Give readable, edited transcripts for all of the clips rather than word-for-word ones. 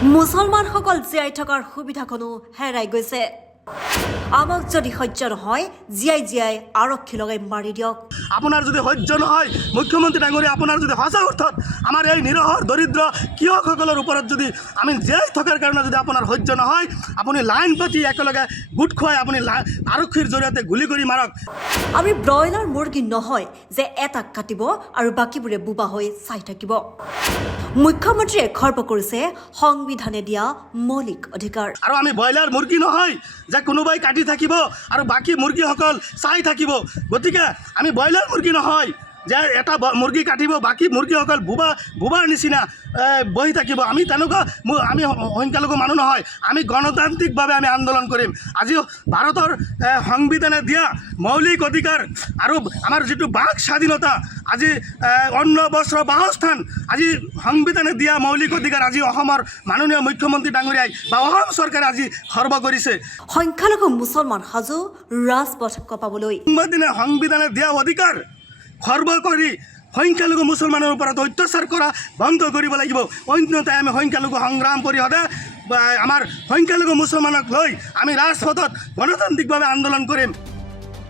মুছলমানসকল জীয়াই থকাৰ সুবিধাখনো হেৰাই গৈছে। আমাক যদি সহ্য নহয় জীয়াই জীয়াই আৰক্ষী লগাই মাৰি দিয়ক। আপোনাৰ যদি সহ্য নহয় মুখ্যমন্ত্ৰী ডাঙৰীয়া, আপোনাৰ যদি সঁচা অৰ্থত আমাৰ এই নিৰহৰ দৰিদ্ৰ কৃষকসকলৰ ওপৰত যদি আমি জীয়াই থকাৰ কাৰণে যদি আপোনাৰ সহ্য নহয়, আপুনি লাইন পাতি একেলগে গোট খুৱাই আপুনি আৰক্ষীৰ জৰিয়তে গুলি কৰি মাৰক। আমি ব্ৰইলাৰ মুৰ্গী নহয় যে এটাক কাটিব আৰু বাকীবোৰে বোবা হৈ চাই থাকিব। মুখ্যমন্ত্ৰীয়ে খৰ্ব কৰিছে সংবিধানে দিয়া মৌলিক অধিকাৰ। আৰু আমি ব্ৰইলাৰ মুৰ্গী নহয় যে কোনোবাই কাটি থাকিব আৰু বাকী মুৰ্গীসকল চাই থাকিব। গতিকে আমি ব্ৰইলাৰ মুৰ্গী নহয় যে এটা মুৰ্গী কাটিব বাকী মুৰ্গীসকল বোবাৰ নিচিনা বহি থাকিব। আমি তেনেকুৱা আমি সংখ্যালঘু মানুহ নহয়। আমি গণতান্ত্ৰিকভাৱে আমি আন্দোলন কৰিম। আজি ভাৰতৰ সংবিধানে দিয়া মৌলিক অধিকাৰ আৰু আমাৰ যিটো বাক স্বাধীনতা, আজি অন্ন বস্ত্ৰ বাসস্থান, আজি সংবিধানে দিয়া মৌলিক অধিকাৰ আজি অসমৰ মাননীয় মুখ্যমন্ত্ৰী ডাঙৰীয়াই বা অসম চৰকাৰে আজি খৰ্ব কৰিছে। সংখ্যালঘু মুছলমান সাজু ৰাজপথ কঁপাবলৈ সংবিধানে দিয়া অধিকাৰ খৰ্ব কৰি সংখ্যালঘু মুছলমানৰ ওপৰত অত্যাচাৰ কৰা বন্ধ কৰিব লাগিব। অন্যথাই আমি সংখ্যালঘু সংগ্ৰাম পৰিষদে আমাৰ সংখ্যালঘু মুছলমানক লৈ আমি ৰাজপথত গণতান্ত্ৰিকভাৱে আন্দোলন কৰিম।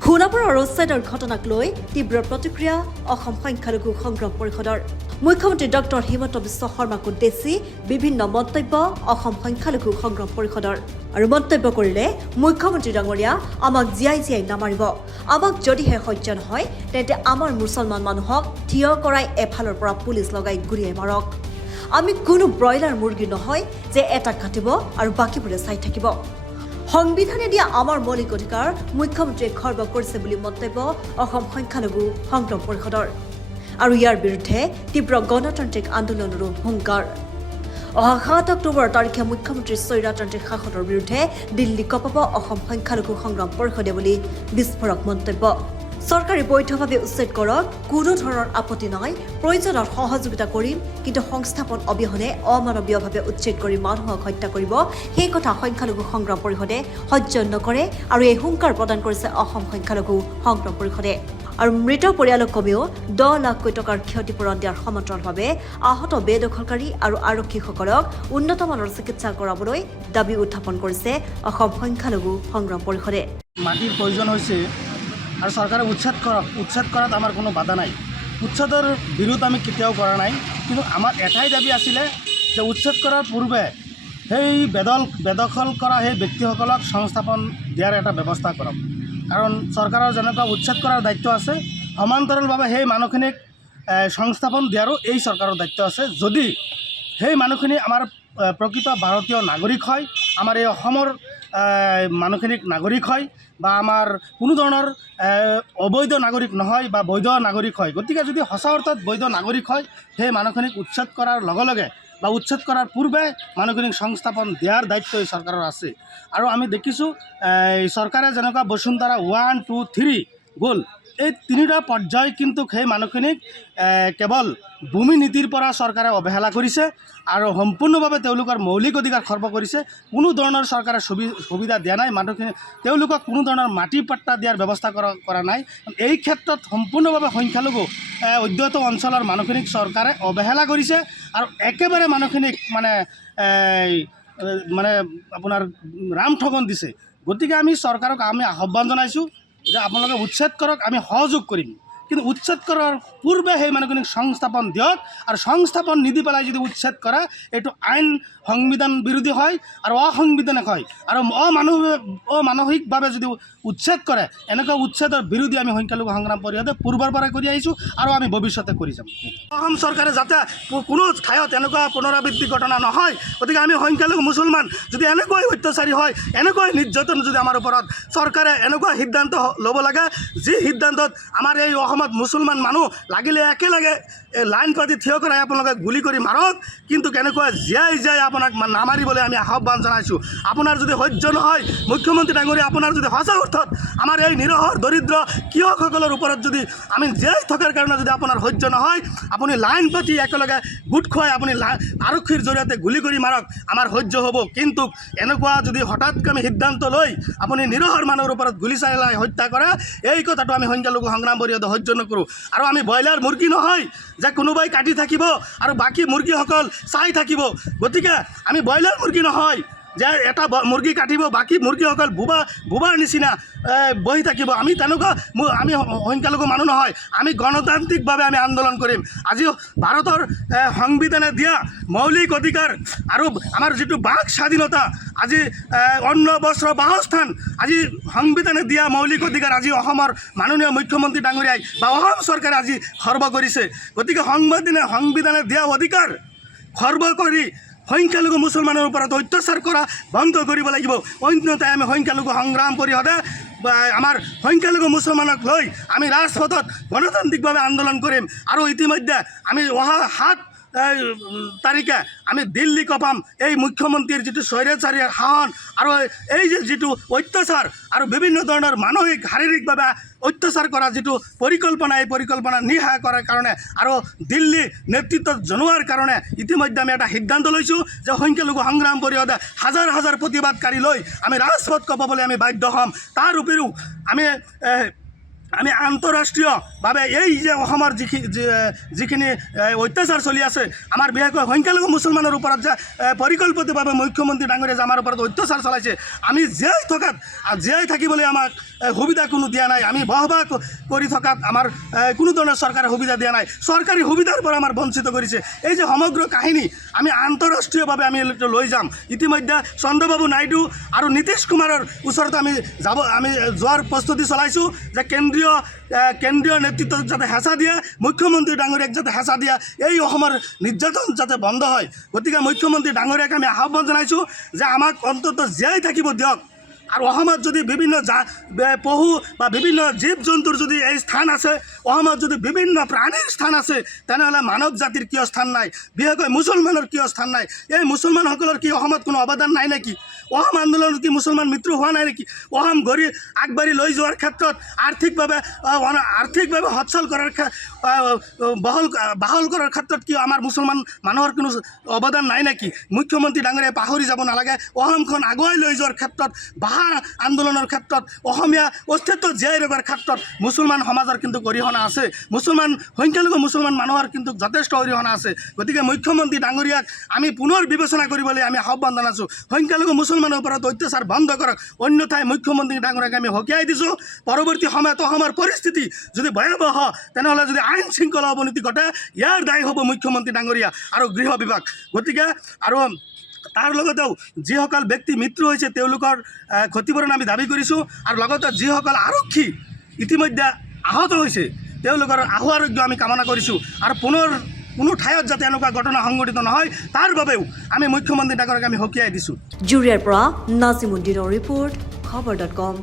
সোণাপুৰৰ ৰোডছাইডৰ ঘটনাক লৈ তীব্ৰ প্ৰতিক্ৰিয়া অসম সংখ্যালঘু সংগ্ৰাম পৰিষদৰ। মুখ্যমন্ত্ৰী ডক্টৰ হিমন্ত বিশ্ব শৰ্মাক উদ্দেশ্যি বিভিন্ন মন্তব্য অসম সংখ্যালঘু সংগ্ৰাম পৰিষদৰ। আৰু মন্তব্য কৰিলে মুখ্যমন্ত্ৰী ডাঙৰীয়া আমাক জীয়াই জীয়াই নামাৰিব। আমাক যদিহে সহ্য নহয় তেন্তে আমাৰ মুছলমান মানুহক থিয় কৰাই এফালৰ পৰা পুলিচ লগাই গুৰিয়াই মাৰক। আমি কোনো ব্ৰইলাৰ মুৰ্গী নহয় যে এটা কাটিব আৰু বাকীবোৰে চাই থাকিব। সংবিধানে দিয়া আমাৰ মৌলিক অধিকাৰ মুখ্যমন্ত্ৰীয়ে খৰ্ব কৰিছে বুলি মন্তব্য অসম সংখ্যালঘু সংগ্ৰাম পৰিষদৰ। আৰু ইয়াৰ বিৰুদ্ধে তীব্ৰ গণতান্ত্ৰিক আন্দোলনৰো হুংকাৰ। অহা 7 অক্টোবৰ তাৰিখে মুখ্যমন্ত্ৰীৰ স্বৈৰতান্ত্ৰিক শাসনৰ বিৰুদ্ধে দিল্লী কঁপাব অসম সংখ্যালঘু সংগ্ৰাম পৰিষদে বুলি বিস্ফোৰক মন্তব্য। চৰকাৰে বৈধভাৱে উচ্ছেদ কৰক, কোনো ধৰণৰ আপত্তি নাই, প্ৰয়োজনত সহযোগিতা কৰিম, কিন্তু সংস্থাপন অবিহনে অমানৱীয়ভাৱে উচ্ছেদ কৰি মানুহক হত্যা কৰিব, সেই কথা সংখ্যালঘু সংগ্ৰাম পৰিষদে সহ্য নকৰে। আৰু এই হুংকাৰ প্ৰদান কৰিছে অসম সংখ্যালঘু সংগ্ৰাম পৰিষদে। আৰু মৃত পৰিয়ালক কমেও 10 লাখ টকাৰ ক্ষতিপূৰণ দিয়াৰ সমান্তৰালভাৱে আহত বেদখলকাৰী আৰু আৰক্ষীসকলক উন্নতমানৰ চিকিৎসা কৰাবলৈ দাবী উত্থাপন কৰিছে অসম সংখ্যালঘু সংগ্ৰাম পৰিষদে। মাটিৰ প্ৰয়োজন হৈছে আৰু চৰকাৰে উচ্ছেদ কৰাত আমাৰ কোনো বাধা নাই। উচ্ছেদৰ বিৰোধ আমি কেতিয়াও কৰা নাই, কিন্তু আমাৰ এটাই দাবী আছিলে যে উচ্ছেদ কৰাৰ পূৰ্বে সেই বেদখল কৰা সেই ব্যক্তিসকলক সংস্থাপন দিয়াৰ এটা ব্যৱস্থা কৰক। কাৰণ চৰকাৰৰ যেনেকুৱা উচ্ছেদ কৰাৰ দায়িত্ব আছে, সমান্তৰালভাৱে সেই মানুহখিনিক সংস্থাপন দিয়াৰো এই চৰকাৰৰ দায়িত্ব আছে। যদি সেই মানুহখিনি আমাৰ প্ৰকৃত ভাৰতীয় নাগৰিক হয়, আমাৰ এই অসমৰ মানুহখিনিক নাগৰিক হয়, বা আমাৰ কোনো ধৰণৰ অবৈধ নাগৰিক নহয় বা বৈধ নাগৰিক হয়, গতিকে যদি সঁচা অৰ্থত বৈধ নাগৰিক হয়, সেই মানুহখিনিক উচ্ছেদ কৰাৰ লগে লগে বা উচ্ছেদ কৰাৰ পূৰ্বে মানুহখিনিক সংস্থাপন দিয়াৰ দায়িত্ব এই চৰকাৰৰ আছে। আৰু আমি দেখিছোঁ চৰকাৰে যেনেকুৱা বসুন্ধৰা 1, 2, 3 গ'ল, এই 3টা পৰ্যায় কিন্তু সেই মানুহখিনিক কেৱল ভূমি নীতিৰ পৰা চৰকাৰে অৱহেলা কৰিছে আৰু সম্পূৰ্ণভাৱে তেওঁলোকৰ মৌলিক অধিকাৰ খৰ্ব কৰিছে। কোনো ধৰণৰ চৰকাৰে সুবিধা দিয়া নাই, মানুহখিনি তেওঁলোকক কোনো ধৰণৰ মাটি পাট্টা দিয়াৰ ব্যৱস্থা কৰা নাই। এই ক্ষেত্ৰত সম্পূৰ্ণভাৱে সংখ্যালঘু অধ্যুষিত অঞ্চলৰ মানুহখিনিক চৰকাৰে অৱহেলা কৰিছে আৰু একেবাৰে মানুহখিনিক মানে আপোনাৰ ৰাম ঠগন দিছে। গতিকে আমি চৰকাৰক আমি আহ্বান জনাইছোঁ যে আপোনালোকে উচ্ছেদ কৰক, আমি সহযোগ কৰিম, কিন্তু উচ্ছেদ কৰাৰ পূৰ্বে সেই মানুহখিনিক সংস্থাপন দিয়ক। আৰু সংস্থাপন নিদি পেলাই যদি উচ্ছেদ কৰা, এইটো আইন সংবিধান বিৰোধী হয় আৰু অসাংবিধানিক হয়। আৰু অমানসিকভাৱে যদি উচ্ছেদ কৰে, এনেকুৱা উচ্ছেদৰ বিৰোধী আমি সংখ্যালঘু সংগ্ৰাম পৰিষদে পূৰ্বৰ পৰাই কৰি আহিছোঁ আৰু আমি ভৱিষ্যতে কৰি যাম। অসম চৰকাৰে যাতে কোনো ঠাইত এনেকুৱা পুনৰাবৃত্তি ঘটনা নহয়, গতিকে আমি সংখ্যালঘু মুছলমান যদি এনেকুৱাই অত্যাচাৰী হয়, এনেকুৱাই নিৰ্যাতন যদি আমাৰ ওপৰত চৰকাৰে এনেকুৱা সিদ্ধান্ত ল'ব লাগে, যি সিদ্ধান্তত আমাৰ এই অসমত মুছলমান মানুহ লাগিলে একেলগে লাইন পাতি থিয় কৰাই আপোনালোকে গুলি কৰি মাৰক, কিন্তু কেনেকুৱা জীয়াই জীয়াই আপোনাক নামাৰিবলৈ আমি আহ্বান জনাইছোঁ। আপোনাৰ যদি সহ্য নহয় মুখ্যমন্ত্ৰী ডাঙৰীয়া, আপোনাৰ যদি সঁচা অৰ্থত আমাৰ এই নিৰহৰ দৰিদ্ৰ কৃষকসকলৰ ওপৰত যদি আমি জীয়াই থকাৰ কাৰণে যদি আপোনাৰ সহ্য নহয়, আপুনি লাইন পাতি একেলগে গোট খুৱাই আপুনি আৰক্ষীৰ জৰিয়তে গুলি কৰি মাৰক, আমাৰ সহ্য হ'ব। কিন্তু এনেকুৱা যদি হঠাৎকামী সিদ্ধান্ত লৈ আপুনি নিৰহৰ মানুহৰ ওপৰত গুলি চালাই হত্যা কৰে, এই কথাটো আমি সংখ্যালঘু সংগ্ৰাম পৰিষদে সহ্য জন্য কৰোঁ আৰু আমি ব্ৰইলাৰ মুৰ্গী নহয় যে কোনোবাই কাটি থাকিব আৰু বাকী মুৰ্গীসকল চাই থাকিব গতিকে আমি ব্ৰইলাৰ মুৰ্গী নহয় যে এটা মুৰ্গী কাটিব বাকী মুৰ্গীসকল বুবাৰ নিচিনা বহি থাকিব আমি তেনেকুৱা আমি সংখ্যালঘু মানুহ নহয় আমি গণতান্ত্ৰিকভাৱে আমি আন্দোলন কৰিম আজি ভাৰতৰ সংবিধানে দিয়া মৌলিক অধিকাৰ আৰু আমাৰ যিটো বাক স্বাধীনতা আজি অন্ন বস্ত্ৰ বাসস্থান আজি সংবিধানে দিয়া মৌলিক অধিকাৰ আজি অসমৰ মাননীয় মুখ্যমন্ত্ৰী ডাঙৰীয়াই বা অসম চৰকাৰে আজি খৰ্ব কৰিছে গতিকে সংবিধানে দিয়া অধিকাৰ খৰ্ব কৰি সংখ্যালঘু মুছলমানৰ ওপৰত অত্যাচাৰ কৰা বন্ধ কৰিব লাগিব অন্যথাই আমি সংখ্যালঘু সংগ্ৰাম পৰিষদে আমাৰ সংখ্যালঘু মুছলমানক লৈ আমি ৰাজপথত গণতান্ত্ৰিকভাৱে আন্দোলন কৰিম আৰু ইতিমধ্যে আমি অহা 7 তাৰিখে আমি দিল্লী কপাম এই মুখ্যমন্ত্ৰীৰ যিটো স্বৈৰাচাৰী শাসন আৰু এই যিটো অত্যাচাৰ আৰু বিভিন্ন ধৰণৰ মানসিক শাৰীৰিকভাৱে অত্যাচাৰ কৰা যিটো পৰিকল্পনা এই পৰিকল্পনা নিহা কৰাৰ কাৰণে আৰু দিল্লী নেতৃত্বত জনোৱাৰ কাৰণে ইতিমধ্যে আমি এটা সিদ্ধান্ত লৈছোঁ যে সংখ্যালঘু সংগ্ৰাম পৰিষদে হাজাৰ প্ৰতিবাদকাৰী লৈ আমি ৰাজপথ কপাবলৈ আমি বাধ্য হ'ম তাৰ উপৰিও আমি আন্তঃৰাষ্ট্ৰীয়ভাৱে এই যে অসমৰ যিখিনি অত্যাচাৰ চলি আছে আমাৰ বিশেষকৈ সংখ্যালঘু মুছলমানৰ ওপৰত যে পৰিকল্পিতভাৱে মুখ্যমন্ত্ৰী ডাঙৰীয়াই যে আমাৰ ওপৰত অত্যাচাৰ চলাইছে আমি জীয়াই থাকিবলৈ আমাক সুবিধা কোনো দিয়া নাই আমি বসবাস কৰি থকাত আমাৰ কোনো ধৰণৰ চৰকাৰে সুবিধা দিয়া নাই চৰকাৰী সুবিধাৰ পৰা আমাৰ বঞ্চিত কৰিছে এই যে সমগ্ৰ কাহিনী আমি আন্তঃৰাষ্ট্ৰীয়ভাৱে আমি লৈ যাম ইতিমধ্যে চন্দ্ৰবাবু নাইডু আৰু নীতিশ কুমাৰৰ ওচৰত আমি যোৱাৰ প্ৰস্তুতি চলাইছোঁ যে কেন্দ্ৰীয় নেতৃত্বত যাতে হেঁচা দিয়ে মুখ্যমন্ত্ৰী ডাঙৰীয়াক যাতে হেঁচা দিয়ে এই অসমৰ নিৰ্যাতন যাতে বন্ধ হয় গতিকে মুখ্যমন্ত্ৰী ডাঙৰীয়াক আমি আহ্বান জনাইছোঁ যে আমাক অন্ততঃ জীয়াই থাকিব দিয়ক আৰু অসমত যদি বিভিন্ন পশু বা বিভিন্ন জীৱ জন্তুৰ যদি এই স্থান আছে অসমত যদি বিভিন্ন প্ৰাণীৰ স্থান আছে তেনেহ'লে মানৱ জাতিৰ কিয় স্থান নাই বিশেষকৈ মুছলমানৰ কিয় স্থান নাই এই মুছলমানসকলৰ কি অসমত কোনো অৱদান নাই নেকি অসম আন্দোলনত কি মুছলমান মৃত্যু হোৱা নাই নেকি অসম আগবাঢ়ি লৈ যোৱাৰ ক্ষেত্ৰত আৰ্থিকভাৱে সচ্ছল কৰাৰ বহল কৰাৰ ক্ষেত্ৰত কি আমাৰ মুছলমান মানুহৰ কোনো অৱদান নাই নেকি মুখ্যমন্ত্ৰী ডাঙৰীয়াই পাহৰি যাব নালাগে অসমখন আগুৱাই লৈ যোৱাৰ ক্ষেত্ৰত আন্দোলনৰ ক্ষেত্ৰত অসমীয়া অস্তিত্ব জীয়াই ৰখাৰ ক্ষেত্ৰত মুছলমান সমাজৰ কিন্তু অৰিহণা আছে সংখ্যালঘু মুছলমান মানুহৰ কিন্তু যথেষ্ট অৰিহণা আছে গতিকে মুখ্যমন্ত্ৰী ডাঙৰীয়াক আমি পুনৰ বিবেচনা কৰিবলৈ আমি আহ্বান জনাইছোঁ সংখ্যালঘু মুছলমানৰ ওপৰত অত্যাচাৰ বন্ধ কৰক অন্যথাই মুখ্যমন্ত্ৰী ডাঙৰীয়াক আমি সকীয়াই দিছোঁ পৰৱৰ্তী সময়ত অসমৰ পৰিস্থিতি যদি ভয়াৱহ তেনেহ'লে যদি আইন শৃংখলা অৱনতি ঘটে ইয়াৰ দায়ী হ'ব মুখ্যমন্ত্ৰী ডাঙৰীয়া আৰু গৃহ বিভাগ গতিকে আৰু তাৰ লগতেও যিসকল ব্যক্তি মৃত্যু হৈছে তেওঁলোকৰ ক্ষতিপূৰণ আমি দাবী কৰিছোঁ আৰু লগতে যিসকল আৰক্ষী ইতিমধ্যে আহত হৈছে তেওঁলোকৰ আহু আৰোগ্য আমি কামনা কৰিছোঁ আৰু পুনৰ কোনো ঠাইত যাতে এনেকুৱা ঘটনা সংঘটিত নহয় তাৰ বাবেও আমি মুখ্যমন্ত্ৰী ডাঙৰীয়াক আমি সকীয়াই দিছোঁ জুৰিয়াৰ পৰা নাজিমুদ্দিনৰ ৰিপৰ্ট খবৰ.com